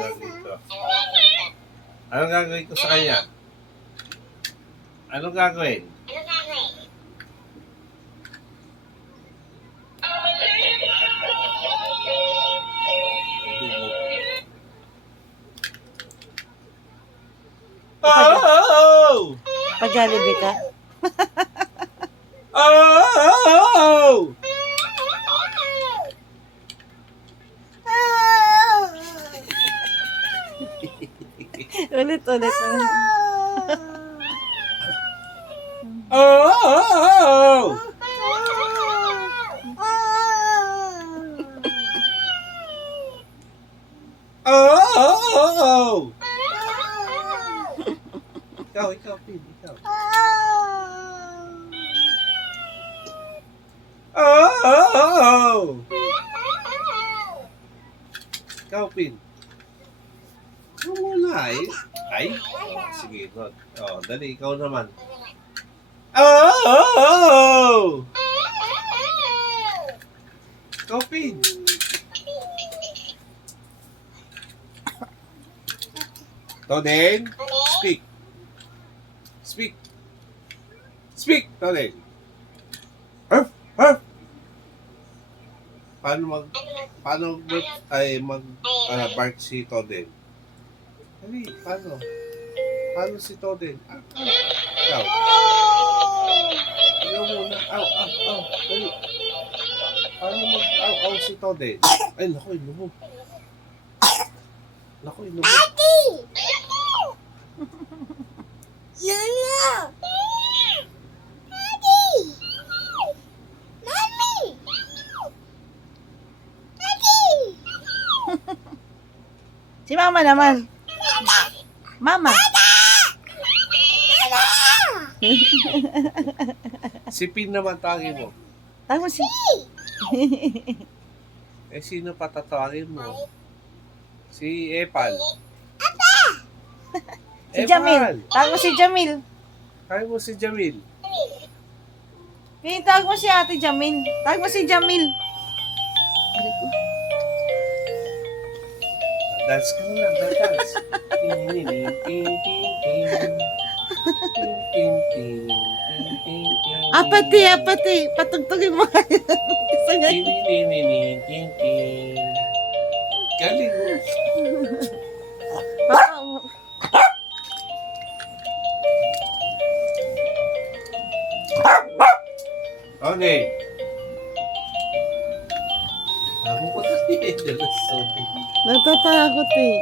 gagawin ko? Anong gagawin ko sa kanya? Anong gagawin? Oh! Pa-Jollibee ka? Oh! Ulit. Oh! Oh! Ikaw, Pin, ikaw. Oh! Ikaw, Pin. Wala eh. Ay? Sige, good. Oh, dali, ikaw naman. Oh! Ikaw, Pin. Toden, speak. Speak, Toden. Arf! Paano bark si Toden? Dali, paano? Paano si Toden? Ikaw. Ikaw muna. Aw. Dali. Paano mag-aw si Toden? Ay, naku, inubo. Daddy! Yaya! Daddy! Mommy! Daddy! Si Mama naman. Mama. Si Pin naman tawagin mo. Tawag mo si... Eh, sino pa tatawagin mo? Si Epal. Si Jamil. Tawag mo si Jamil. Tawagin mo si Jamil. Tawag mo si Ate Jamil. Tawag mo si Jamil. Aray ko. Dance ka muna, dance. Apati. Patugtugin mo. Gusto niya. Galing mo. Okay. Ako ko na. Natatakot eh.